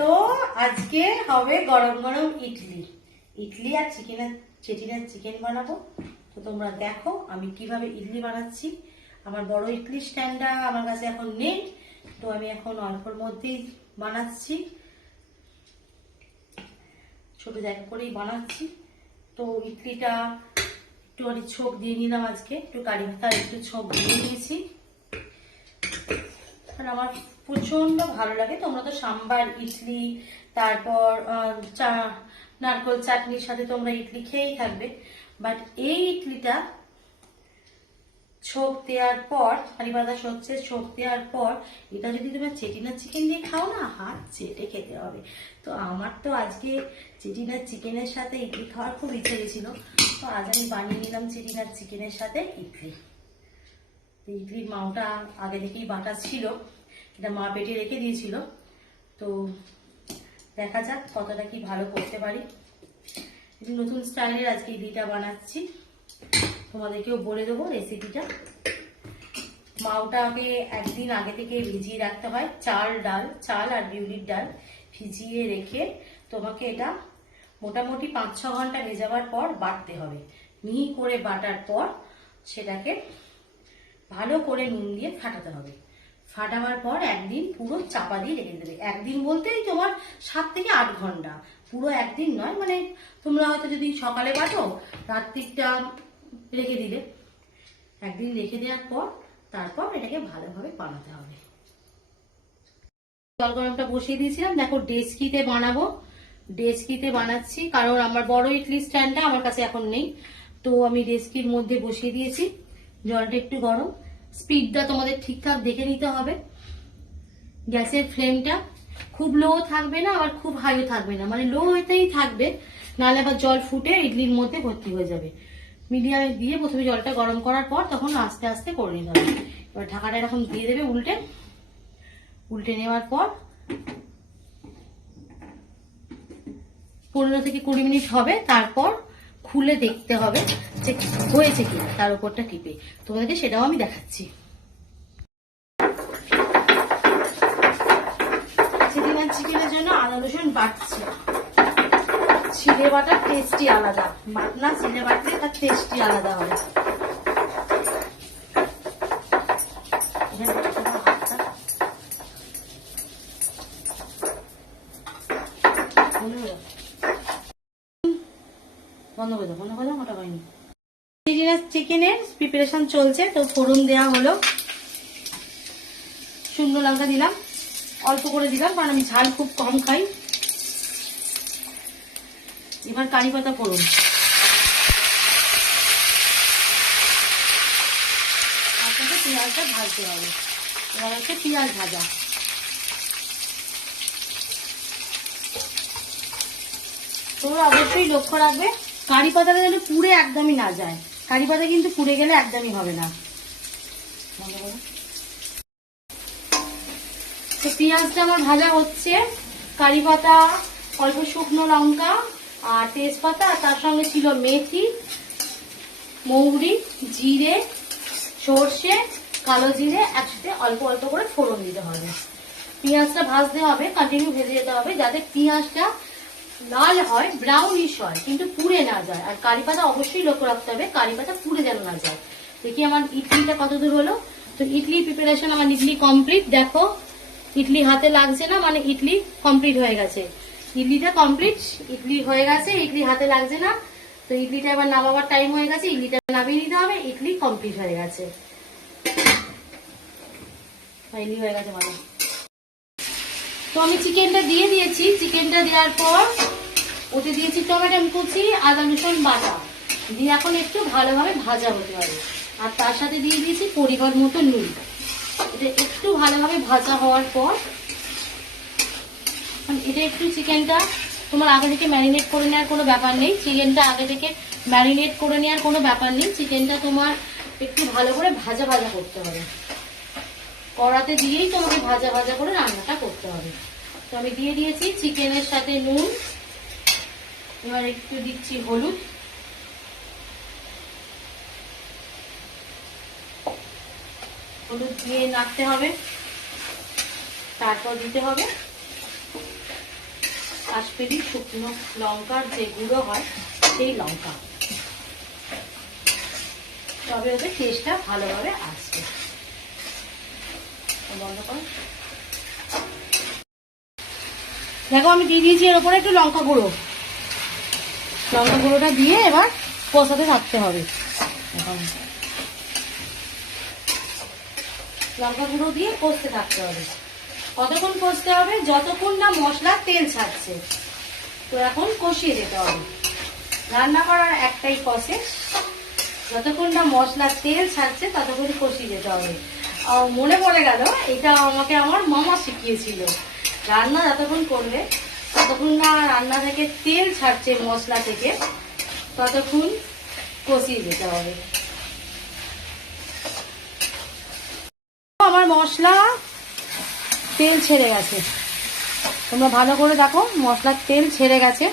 তো আজকে হবে গরম গরম ইডলি। ইডলি আর চিকেন বানাবো। তো তোমরা দেখো আমি কিভাবে ইডলি বানাচ্ছি। আমার বড় ইডলি স্ট্যান্ডটা আমার কাছে এখন নেই, তো আমি এখন অল্পর মধ্যেই বানাচ্ছি, ছোট জায়গা করেই বানাচ্ছি। তো ইডলিটা একটু ছোপ দিয়ে নিলাম, আজকে একটু কারি পাতার একটু ছোপ দিয়ে নিয়েছি। আমার প্রচন্ড ভালো লাগে। তোমরা তো সাম্বার ইডলি, তারপর নারকোল চাটনির সাথে তোমরা ইডলি খেয়েই থাকবে, বাট এই ইডলিটা ছোপ দেওয়ার পর, কারি পাতা ছোপ দেওয়ার পর এটা যদি তোমরা চেটিনার চিকেন দিয়ে খাও না, হাত চেটে খেতে হবে। তো আমার তো আজকে চেটিনার চিকেনের সাথে ইডলি খাওয়ার খুব ইচ্ছে গেছিল, তো আজ আমি বানিয়ে নিলাম চেটিনার চিকেনের সাথে ইডলি। ইডলির মাওটা আগে থেকেই বাটা ছিল, এটা মা পেটে রেখে দিয়েছিল। তো দেখা যাক কতটা কি ভালো করতে পারি। নতুন স্টাইলের আজকে ইডলিটা বানাচ্ছি, তোমাদেরকেও বলে দেবো রেসিপিটা। মাওটাকে একদিন আগে থেকে ভিজিয়ে রাখতে হয়, চাল আর বিউলির ডাল ভিজিয়ে রেখে তোমাকে এটা মোটামুটি 5-6 ঘন্টা ভেজাবার পর বাটতে হবে। মিহি করে বাটার পর সেটাকে ভালো করে নুন দিয়ে ফাটাতে হবে। ফাটাবার পর একদিন পুরো চাপা দিয়ে রেখে দেবে। একদিন বলতেই তোমার 7 থেকে 8 ঘন্টা, পুরো একদিন নয়। মানে তোমরা হয়তো যদি সকালে বাটো, রাত্রিটা রেখে দিলে, একদিন রেখে দেওয়ার পর তারপর এটাকে ভালোভাবে বানাতে হবে। জল গরমটা বসিয়ে দিয়েছিলাম, দেখো ডেস্কিতে বানাবো। ডেস্কিতে বানাচ্ছি কারণ আমার বড় ইডলি স্ট্যান্ডটা আমার কাছে এখন নেই, তো আমি ডেস্কির মধ্যে বসিয়ে দিয়েছি। জলটা একটু গরম, স্পিডটা তোমাদের ঠিকঠাক দেখে নিতে হবে। গ্যাসের ফ্লেমটা খুব লো থাকবে না, আবার খুব হাইও থাকবে না, মানে লো হইতেই থাকবে, নাহলে আবার জল ফুটে ইডলির মধ্যে ভর্তি হয়ে যাবে। মিডিয়ামে দিয়ে প্রথমে জলটা গরম করার পর তখন আস্তে আস্তে করে নিতে হবে। এবার ঢাকাটা এরকম দিয়ে দেবে উল্টে নেওয়ার পর 15 থেকে 20 মিনিট হবে, তারপর খুলে দেখতে হবে যে হয়েছে কিনা, তার উপরটা টিপে তোমাদেরকে সেটাও আমি দেখাচ্ছি। চিকেনের জন্য আদা রসুন বাটছি। ছিলে বাটার টেস্টই আলাদা, বাটনা ছিলে বাটলে তার টেস্টই আলাদা হয়। বন্ধ করে দাও, মোটা হয়নি। চিকেনের প্রিপারেশন চলছে, তো ফোড়ন দেওয়া হলো, শুকনো লঙ্কা দিলাম, অল্প করে দিলাম কারণ আমি ঝাল খুব কম খাই। এবার কারি পাতা ফোড়ন, তার সাথে পেঁয়াজটা ভাজতে হবে। এবার হচ্ছে পেঁয়াজ ভাজা। তোমরা অবশ্যই লক্ষ্য রাখবে কারি পাতাটা যেন পুড়ে একদমই না যায়। কারি পাতা কিন্তু পুড়ে গেলে একদমই হবে না। তো পেঁয়াজটা আমার ভাজা হচ্ছে, কারি পাতা, অল্প শুকনো লঙ্কা আর তেজপাতা, আর তার সঙ্গে ছিল মেথি, মৌরি, জিরে, সর্ষে, কালো জিরে একসাথে অল্প অল্প করে ফোড়ন দিতে হবে। পেঁয়াজটা ভাজতে হবে, কন্টিনিউ ভেজে যেতে হবে যাতে পেঁয়াজটা লাল হয়, ব্রাউনিশ হয়, কিন্তু পুড়ে না যায়। আর কারি পাতা অবশ্যই লক্ষ্য রাখতে হবে কারি পাতা পুড়ে যেন না যায়। দেখি আমার ইডলিটা কত দূর হলো। তো ইডলি প্রিপারেশন, আমার ইডলি কমপ্লিট। দেখো ইডলি হাতে লাগছে না, মানে ইডলি কমপ্লিট হয়ে গেছে। ইডলিটা কমপ্লিট, ইডলি হয়ে গেছে, ইডলি হাতে লাগছে না। তো ইডলিটা এবার নামাবার টাইম হয়ে গেছে, ইডলিটা নামিয়ে নিতে হবে। ইডলি কমপ্লিট হয়ে গেছে, ইডলি হয়ে গেছে মানে। তো আমি চিকেনটা দিয়ে দিয়েছি। চিকেনটা দেওয়ার পর ওতে দিয়েছি টমেটো কুচি, আদা রসুন বাটা দিয়ে এখন একটু ভালোভাবে ভাজা হতে হবে। আর তার সাথে দিয়ে দিয়েছি পরিমাণ মতো নুন। এটা একটু ভালোভাবে ভাজা হওয়ার পর এটা একটু, চিকেনটা তোমার আগে থেকে ম্যারিনেট করে নেওয়ার কোনো ব্যাপার নেই। চিকেনটা আগে থেকে ম্যারিনেট করে নেওয়ার কোনো ব্যাপার নেই। চিকেনটা তোমার একটু ভালো করে ভাজা ভাজা করতে হবে, কড়াতে দিয়েই তোমাকে ভাজা ভাজা করে রান্নাটা করতে হবে। তো আমি দিয়ে দিয়েছি চিকেনের সাথে নুন, এবার একটু দিচ্ছি হলুদ, হলুদ দিয়ে নাড়তে হবে, তারপর দিতে হবে কাশ্মীরি শুকনো লঙ্কার যে গুঁড়ো হয় সেই লঙ্কা, তবে ওদের টেস্টটা ভালোভাবে আসবে। বন্ধ করো। দেখো আমি দিয়ে দিয়েছি এর উপরে একটু লঙ্কা গুঁড়োটা দিয়ে এবার কষাতে থাকতে হবে। লঙ্কা গুঁড়ো দিয়ে কষতে থাকতে হবে। কতক্ষণ কষতে হবে? যতক্ষণ না মশলা তেল ছাড়ছে। তো এখন কষিয়ে যেতে হবে। রান্না করার একটাই প্রসেস, যতক্ষণ না মশলা তেল ছাড়ছে ততক্ষণ কষিয়ে যেতে হবে। মনে পড়ে গেল, এটা আমাকে আমার মামা শিখিয়েছিল। রান্না যতক্ষণ করবে ততক্ষণ না রান্না থেকে তেল ছাড়ছে মশলা থেকে, ততক্ষণ কষিয়ে যেতে হবে। আমার মশলা তেল ছেড়ে গেছে, তোমরা ভালো করে দেখো মশলার তেল ছেড়ে গেছে।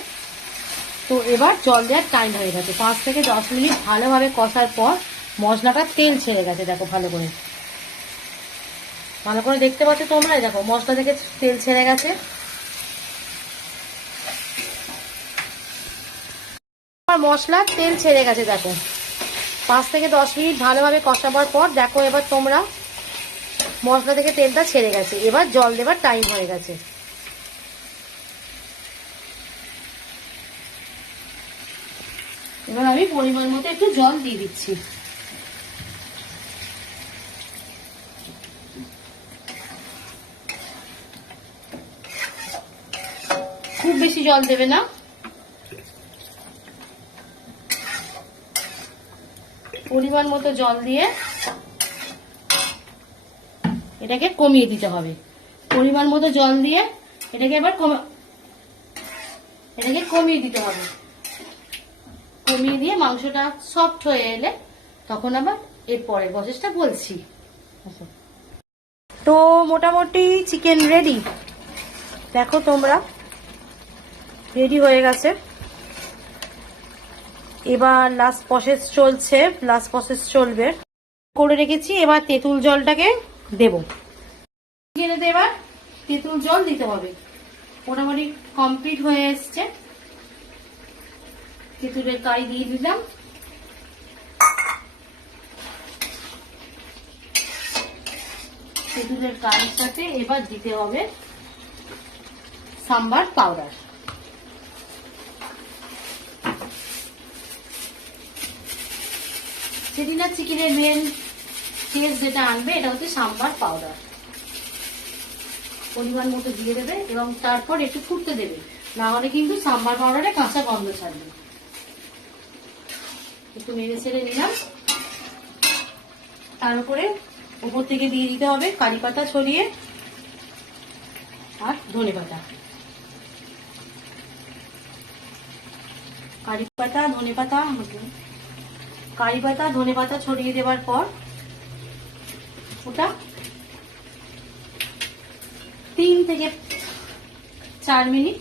তো এবার জল দেওয়ার টাইম হয়ে গেছে। 5 থেকে 10 মিনিট ভালোভাবে কষার পর মশলাটা তেল ছেড়ে গেছে। দেখো ভালো করে দেখতে পাচ্ছ তোমরা, দেখো মশলা থেকে তেল ছেড়ে গেছে। মশলা তেল ছেড়ে গেছে দেখো। 5 থেকে 10 মিনিট ভালোভাবে কষাবার পর দেখো এবার তোমরা মশলা থেকে তেলটা ছেড়ে গেছে। এবার জল দেবার টাইম হয়ে গেছে। এবার আমি পরিমাণ মতো একটু জল দিয়ে দিচ্ছি। খুব বেশি জল দেবে না, পরিমাণ মতো জল দিয়ে এটাকে কমিয়ে দিতে হবে। পরিমাণ মতো জল দিয়ে এটাকে এবার কমিয়ে দিতে হবে। কমিয়ে দিয়ে মাংসটা সফট হয়ে এলে তখন আবার এর পরের প্রসেসটা বলছি। তো মোটামুটি চিকেন রেডি, দেখো তোমরা রেডি হয়ে গেছে। এবার লাস্ট প্রসেস চলবে করে রেখেছি। এবার তেঁতুল জলটাকে দেব। চিকেনেতে এবার তেঁতুল জল দিতে হবে। মোটামুটি কমপ্লিট হয়ে এসছে। তেঁতুলের কাই দিয়ে দিলাম। তেঁতুলের কাইয়ের সাথে এবার দিতে হবে সাম্বার পাউডার। সেদিন আর চিকেনের মেন টেস্ট যেটা আনবে এটা হচ্ছে সাম্বার পাউডার। পরিমাণ মতো দিয়ে দেবে এবং তারপর একটু ফুটতে দেবে, না হলে কিন্তু সাম্বার পাউডারে কাঁচা গন্ধ ছাড়বে। একটু নেড়ে ছেড়ে নিলাম। তার উপরে উপর থেকে দিয়ে দিতে হবে কারি পাতা ছড়িয়ে আর ধনে পাতা। কারি পাতা ধনে পাতা ছড়িয়ে দেওয়ার পর ওটা 3 থেকে 4 মিনিট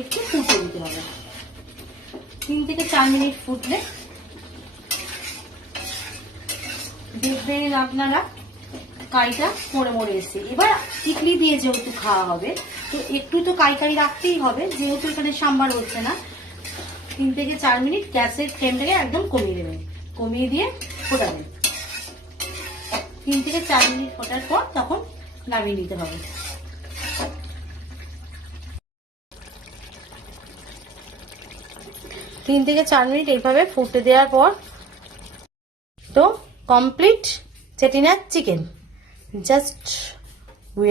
একটু ফুটে দিতে হবে। 3 থেকে 4 মিনিট ফুটলে দেখবেন আপনারা কাইটা মরে এসছে। এবার ইডলি দিয়ে যেহেতু খাওয়া হবে তো একটু তো কাই রাখতেই হবে, যেহেতু এখানে সাম্বার হচ্ছে না। 3 থেকে 4 মিনিট গ্যাসের ফ্লেমটাকে একদম কমিয়ে দেবেন, কমিয়ে দিয়ে ফোটাবেন। 3 থেকে 4 মিনিট ফোটার পর তখন নামিয়ে নিতে হবে। তিন থেকে 4 মিনিট এইভাবে ফুটতে দেওয়ার পর তো কমপ্লিট চেটিনার চিকেন। জাস্ট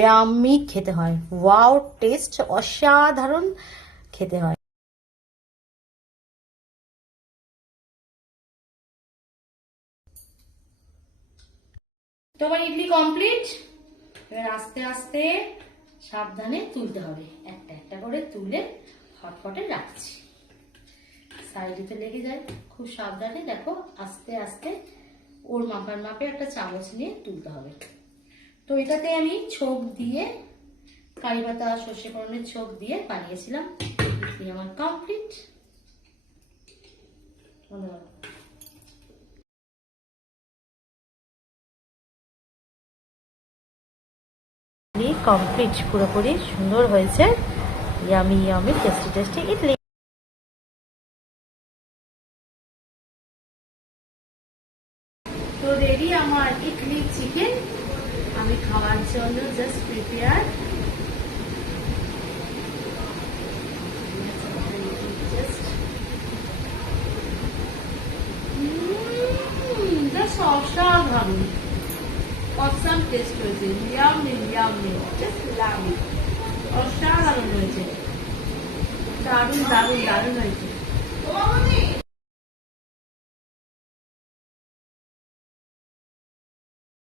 ইয়াম্মি খেতে হয়, ওয়াও টেস্ট, অসাধারণ খেতে হয়। তোমার ইডলি কমপ্লিট। এবার আস্তে আস্তে সাবধানে তুলতে হবে, একটা একটা করে তুলে হটপটে রাখছি। সাইডে তো লেগে যায়, খুব সাবধানে দেখো আস্তে আস্তে ওর মাপে একটা চামচ নিয়ে তুলতে হবে। তো এটাতে আমি ছোপ দিয়ে কারি পাতা সর্ষে ফোড়নের ছোপ দিয়ে বানিয়েছিলাম। ইডলি আমার কমপ্লিট। কমপ্লিট পুরোপুরি সুন্দর হয়েছে। Yummy yummy tasty tasty idli. তো রেডি আমার ইডলি চিকেন, আমি খাওয়ার জন্য জাস্ট প্রিপেয়ার। জাস্ট অসাধারণ, অসাম টেস্ট হয়েছে, ইয়ামি ইয়ামি, জাস্ট ইয়ামি, অসাধারণ হয়েছে, দারুণ দারুণ দারুণ হয়েছে।